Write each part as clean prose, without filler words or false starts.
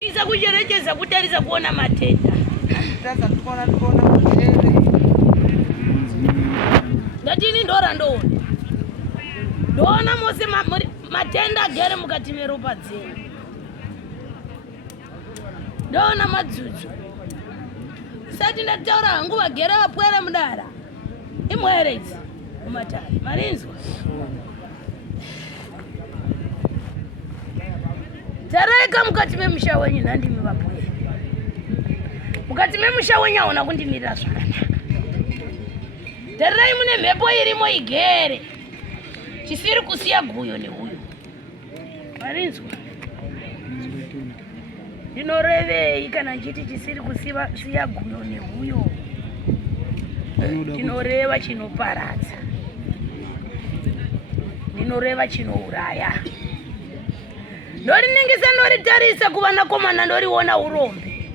Iza kucherechedza kutarisa kuona matenda. Tasa tukona muDare. Ndatini ndora ndona. Ndona mose matenda agere mukati meropa dzenyu. Ndona madzudzu. Sati ndataura hangu vagere vapwera muDare. Imwere idzi Mumatare. Marinzwa. Taraika mukati memusha wenyu nhandimi vapwera. Mukati memusha wenyu hauna kundimirira zvakanaka. Tararai mune mhepo irimo igere. Chisiri kusiya guyo nehuyo. Marinzwa. Ndinorevei kana nchiti chisiri kusiya guyo nehuyo. Ndinoreva chinoparadza. Ndinoreva chinouraya. Ndoriningisa ndoritarisa kuvanakomana ndoriona urombe.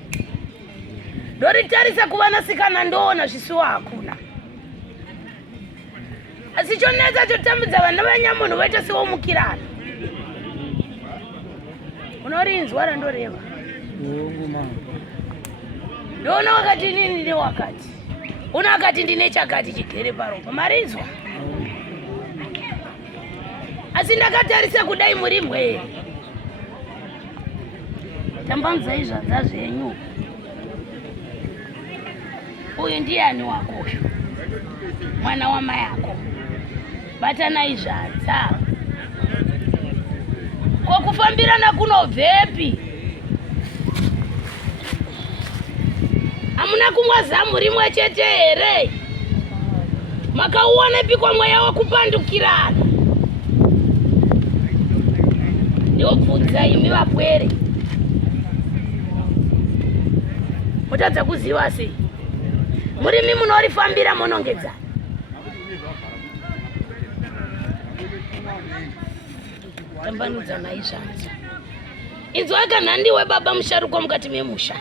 Ndoritarisa kuvanasikana ndoona zvisiwa hakuna. Asi chonetsa chotambudza vana vanyamunhu voita sewomukirana. Unorinzwa randoreva. Ndoona wakati nini ndine wakati. Una wakati ndine chakati chigere paropa. Marinzwa. Asi ndakatarisa kudai muri mwe. Tambanzai zvanza zvenyu. Uyu ndiani wakoyo? Mwana wamai ako. Batanai zvanza. Kokufambirana kunobvepi? Hamuna kumwa zamu rimwe chete here? Makauonepi kwa mweya wakupandukirana? Ndiobvunza imi vapwere. Mutadza kuziva sei? Murimi munorifambira munongedzana. Tambanudzanai zvanza. Inzwai kanhandiwe baba musharukwa mukati memusha.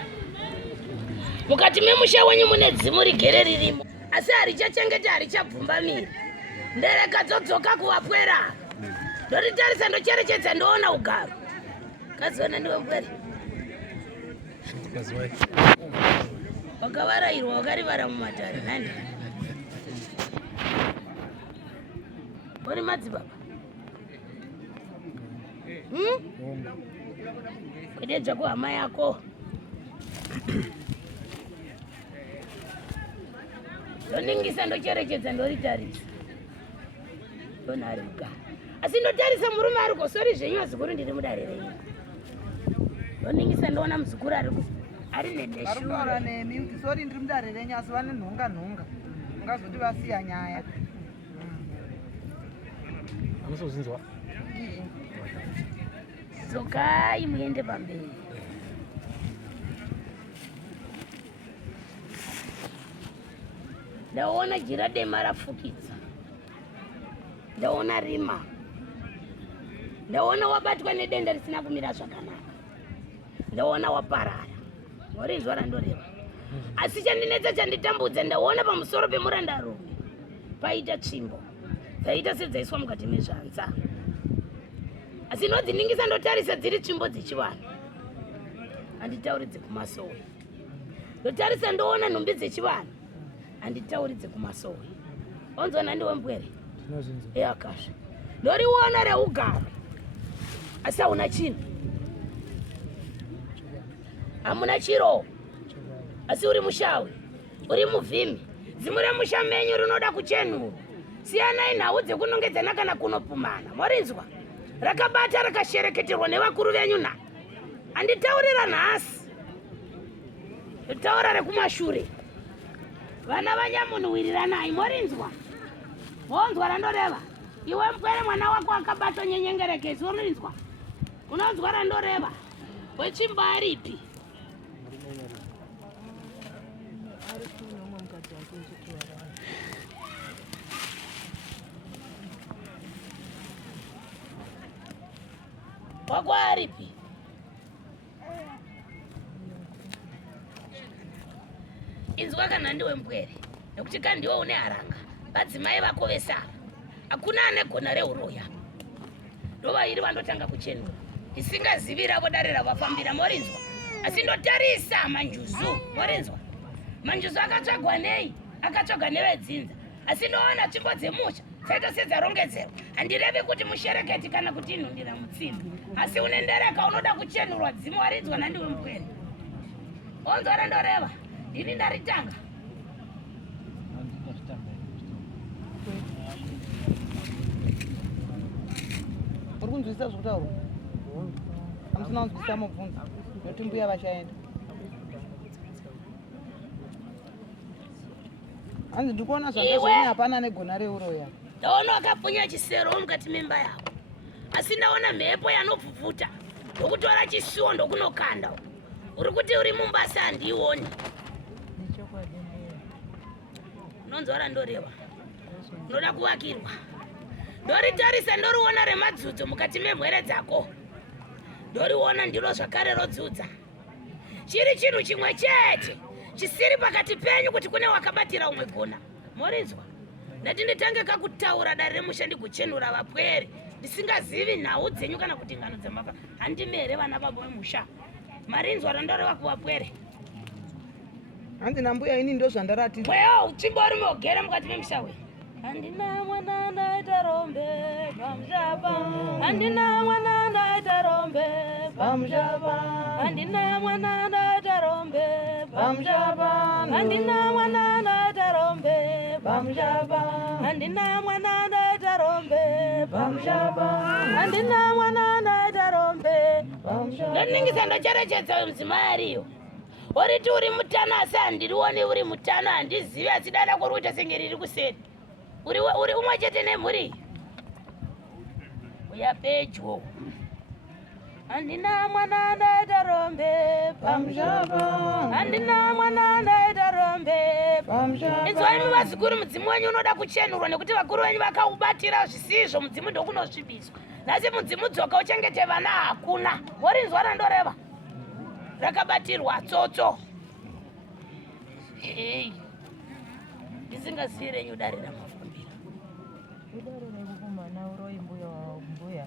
Mukati memusha wenyu mune dzimu rigere ririmo. Asi harichachengeta harichabvumba miri. Ndereka dzodzoka kuvapwera. Ndoritarisa ndocherechedza ndoona ugaro. Kaziona ndiwe mpwere. Wakavarairwa wakarivara muMatare nani? Uri madzibaba? Kudedza kuhama yako. Ndoningisa ndocherechedza ndoritarisa. Ndona ari mugara. Asi ndotarisa murume ari kosori zvenyu azikuru ndiri muDare renyu. Ndoningisa ndoona muzukuru ari nendeshure. Arikutaura nemi kuti sori ndiri muDare renyu asi vane nhonga. Ungazoti vasiya nyaya. Amusozinzwa? Dzokai muende pamberi. Ndaona jira dema rafukidza. Ndaona rima. Ndaona wabatwa nedenda risina kumira zvakanaka. Ndaona waparara. Morinzwa randoreva. Asi chandinetsa chanditambudza ndaona pamusoro pemurandarume paita tsvimbo dzaita sedzaiswa mukati mezvanza. Asi nodziningisa ndotarisa dziri tsvimbo dzechivanhu. Handitauridze kumasowe. Ndotarisa ndoona nhumbi dzechivanhu. Handitauridze kumasowe. Onzwana ndiwe mpwere? Akazve. Ndoriona reugaro. Asi hauna chinhu. Hamuna chiro. Asi uri mushawi. Uri muvhimi. Zimu remusha menyu rinoda kuchenura. Siyanai nhau dzekunongedzana kana kunopumana. Morinzwa? Rakabata rakashereketerwa nevakuru venyu na. Handitaurira nhasi. Ndotaura rekumashure. Vana vanyamunhu wiriranai. Morinzwa? Wonzwa randoreva? Iwe mpwere mwana wako akabatwa nyenyengerekezi. Worinzwa? Unonzwa randoreva? Wechimba aripi? Wako aripi? Inzwa kana ndiwe mpwere. Nekuti kana ndiwe une haranga. Vadzimai vako vesara. Hakuna ane gona reuroya. Ndova iri vandotanga kuchenura. Isingazivi ravo dare ravafambira. Morinzwa? Asi ndotarisa manjuzu, morinzwa. Manjuzu akatsvagwa nei? Akatsvagwa nevedzinza. Asi ndoona tsvimbo dzemusha dzaita sedzarongedzerwa. Handirevi kuti mushereketi kana kuti inhundira mutsimbi. Asi unendereka unoda kuchenurwa dzimu warinzwa nandiwe mkwere. Onzwa ndoreva. Ndini ndaritanga. Uri kunzwisisa zvekutaurwa? Hamusina kunzwisisa mubvunzo. Noti mbuya vachaenda. Hanzi ndikuona zvakazvoni hapana negona reuroya. Ndaona wakapunya chisero mukati memba yako. Asi ndaona mhepo yanopfupfuta. Ndokutora chisuo ndokunokanda. Uri kuti uri mumbasa handioni. Nonzwara ndoreva. Ndoda kuvakirwa. Ndoritarisa ndoriona remadzudzu mukati memwere dzako. Ndoriona ndiro zvakare rodzudza. Chiri chinhu chimwe chete chisiri pakati penyu kuti kune wakabatira umwe gona. Morinzwa? Ndati nditange kakutaura dare remusha ndikuchenura vapwere. Ndisingazivi nhau dzenyu kana kuti ngano dzamabva. Handimere vana baba vemusha. Marinzwa randoreva kuvapwere. Hanzi nambuya ini ndo zvandarati. Mweyo uchimbo uri mogera mukati memusha we. Handina mwana ndaita rombe pamushapa. Handina mwana ndaita rombe pamushapa. Handina mwana ndaita rombe pamushapa. Handina mwana ndaita rombe pamushapa. Handina mwana ndaita rombe pamushapa. Handina mwana ndaita rombe pamushapa. Ndoningisa ndocherechedza mudzimai ariyo. Oriti uri mutana asi handirioni uri mutana handizivi asi dada kuri kuita senge riri kuseri. Uri umwe chete nemhuri. Uya pedyo. Handina mwana ndaita rombe pamushapa. Handina mwana ndaita rombe pamushapa. Inzwai muvazukuru mudzimu wenyu unoda kuchenurwa nekuti vakuru venyu vakaubatira zvisizvo mudzimu ndokunosvibiswa. Nhasi mudzimu dzoka uchengete vana hakuna. Worinzwa randoreva. Rakabatirwa tsotso. Hey. Ndisingazivi renyu dare ramafambira. Udare rekukumana uroi mbuya wambuya.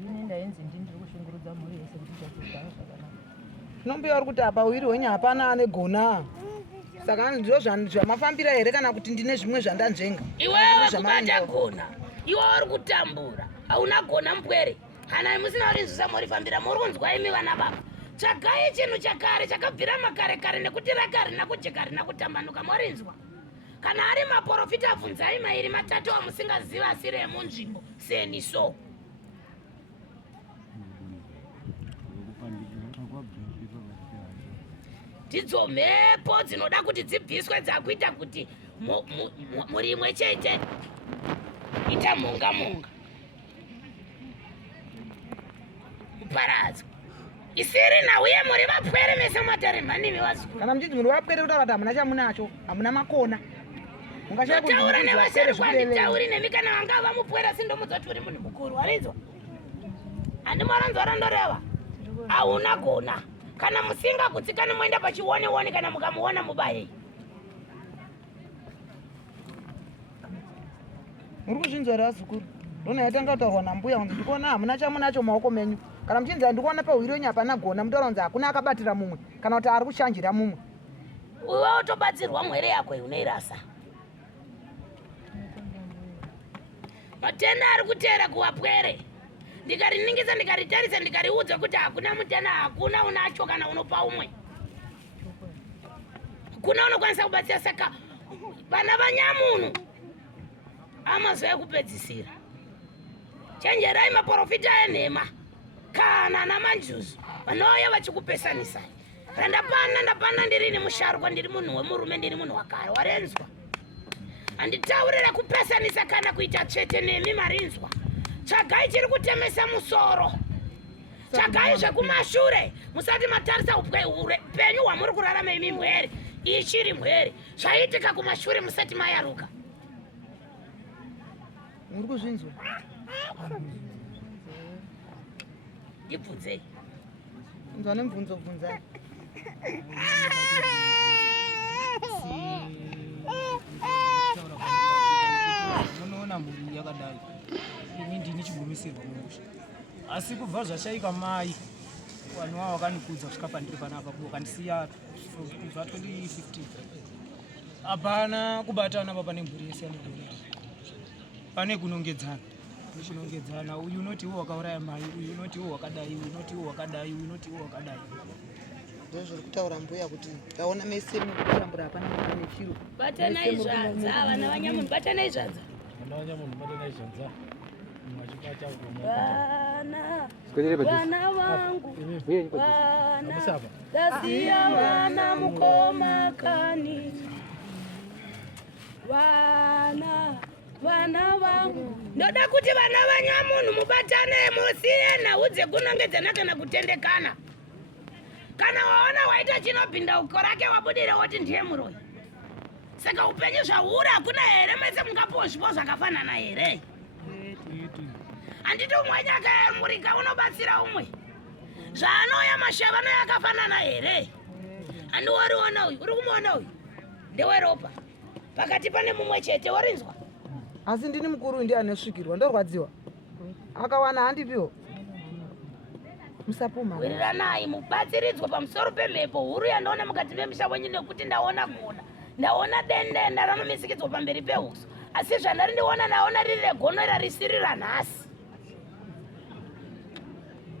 Ndini ndaenzi ndiri kushungurudza mhuri yese kuti chakugara zvakanaka. Nombuya uri kuti apa uiri wenyu hapana ane gona. Saka ndizvo zvamafambira here kana kuti ndine zvimwe zvandanzvenga. Iwewe kubata gona. Iwe uri kutambura. Hauna gona mpwere. Hana musina urinzwisa muri fambira. Muri kunzwa imi vana baba. Chagai chinhu chakare chakabvira makare kare nekuti rakarina kujeka rina kutambanuka morinzwa. Kana ari maprofita abvunzai mairi matatu amusingaziva asiri emunzvimbo seni so. Ndidzo mhepo dzinoda kuti dzibviswe dzakuita kuti muri imwe chete ita monga muparadzwa. Isiri na uye muri vapwere mese mumatare mhanimi vazukuru. Kana mchidzi muri vapwere kutaura kuti hamuna chamunacho, hamuna makona. Taura nevasharukwa handitauri nemi kana vanga vamupwera sindomudzoti uri munhu mukuru. Warinzwa? Handimaranzwa randoreva. Hauna gona. Kana musinga kutsikana moenda pachione kana mukamuona mubaye. Muri kuzvinzwa here vazukuru? Ndona yatanga kutaurwa nambuya kunzi ndikuona hamuna chamunacho mumaoko menyu. Kana muchinzi handikuona pahwiri wenyu hapana gona mutaura kunzi hakuna akabatira mumwe kana kuti ari kushanjira mumwe. Uwe utobatsirwa mwere yako unoirasa. Matenda ari kutera kuvapwere. Ndikariningisa ndikaritarisa ndikariudza kuti hakuna mutana hakuna unacho kana unopa umwe. Kuna unokwanisa kubatsira saka vana vanyamunhu amazuva ekupedzisira. Chenjerai maprofita enhema kana namanjuzu vanouya vachikupesanisai. Ndapana ndirini musharukwa ndiri munhu wemurume ndiri munhu wakare. Warenzwa? Handitaurira kupesanisa kana kuita tsvete nemi marinzwa. Chagai chiri kutemesa musoro. Chagai zvekumashure. Musati matarisa upenyu hwamuri kurarama imi mwere. Ichiri mwere. Zvaitika kumashure musati mayaruka. Muri kuzvinzwa? Ndibvunzei. Nzwa nemubvunzo bvunzai. Munoona mhuri yakadai. Ini ndini chibumisirwa mumusha. Asi kubva zvashaika mai. vanhu vavo vakanikudza kusvika pandiri panapa vakandisiya kubva 2015 hapana kubatana apa pane mhuri yese yanogorera pane kunongedzana uyu unoti iwo wakauraya mai uyu unoti iwo wakadai uyu unoti iwo wakadai uyu unoti iwo wakadai ndozviri kutaura mbuya kuti ndaona mese mukurambura hapana mwana nechiro batanai zvanza vana vanyamunhu batanai zvanza vana vangu vana ndasiya vana mukomakani vana vangu ndoda kuti vana vanyamunhu mubatane musiye nhau dzekunongedzana kana kutendekana. Kana waona waita chinopinda uko rake wabudire woti ndiye muroyi. Saka upenyu zvauri hakuna here mese mungapiwa zvipo zvakafanana here? Handiti umwe nyaka yamurika unobatsira umwe. Zvaanoya mashava noya akafanana here? Handiwariona uyu, uri kumuona uyu? Ndeweropa. Pakati pane mumwe chete warinzwa. Asi ndini mukuru ndiye anosvikirwa ndorwadziwa. Akawana handipiwo. Musapuma. Wiriranai mubatsiridzwe pamusoro pemhepo huru yandaona mukati memusha wenyu nekuti ndaona Gona. Ndaona dendenda ranomisikidzwa pamberi pehuso. Asi zvandari ndiona ndaona riri regono rarisirira nhasi.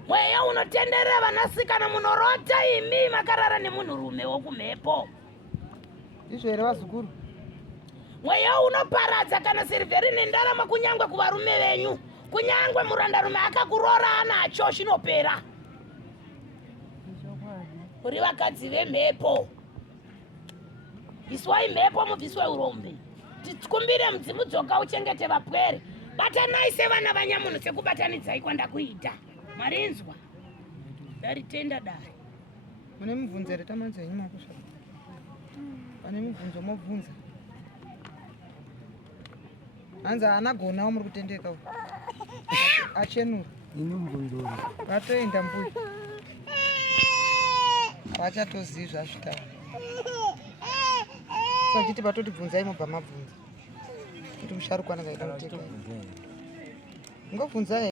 Mweya unotenderera vanasikana munorota imi makarara nemunhurume wokumhepo. Izvo here vazukuru? Mweya unoparadza kana sirivheri nendarama kunyangwe kuvarume venyu. Kunyangwe murandarume akakuroora anacho chinopera. Uri vakadzi vemhepo. Bviswai mhepo mubviswe urombe. Tikumbire mudzimu dzoka uchengete vapwere. Batanai sevana vanyamunhu sekubatanidzai kwandakuita. Marinzwa. Daritenda dare. Mune mubvunzo here tamanzi henyu makusha? Pane mubvunzo mobvunza. Hanzi haana Gona muri kutendeka uyu. Achenura. ini mubvunzo uri Vatoenda mbuya. Vachatozivi zvasvika. Saka chiti patotibvunzai mobva mabvunza. Kuti musharukwana kaida kuteka. Ngobvunzai.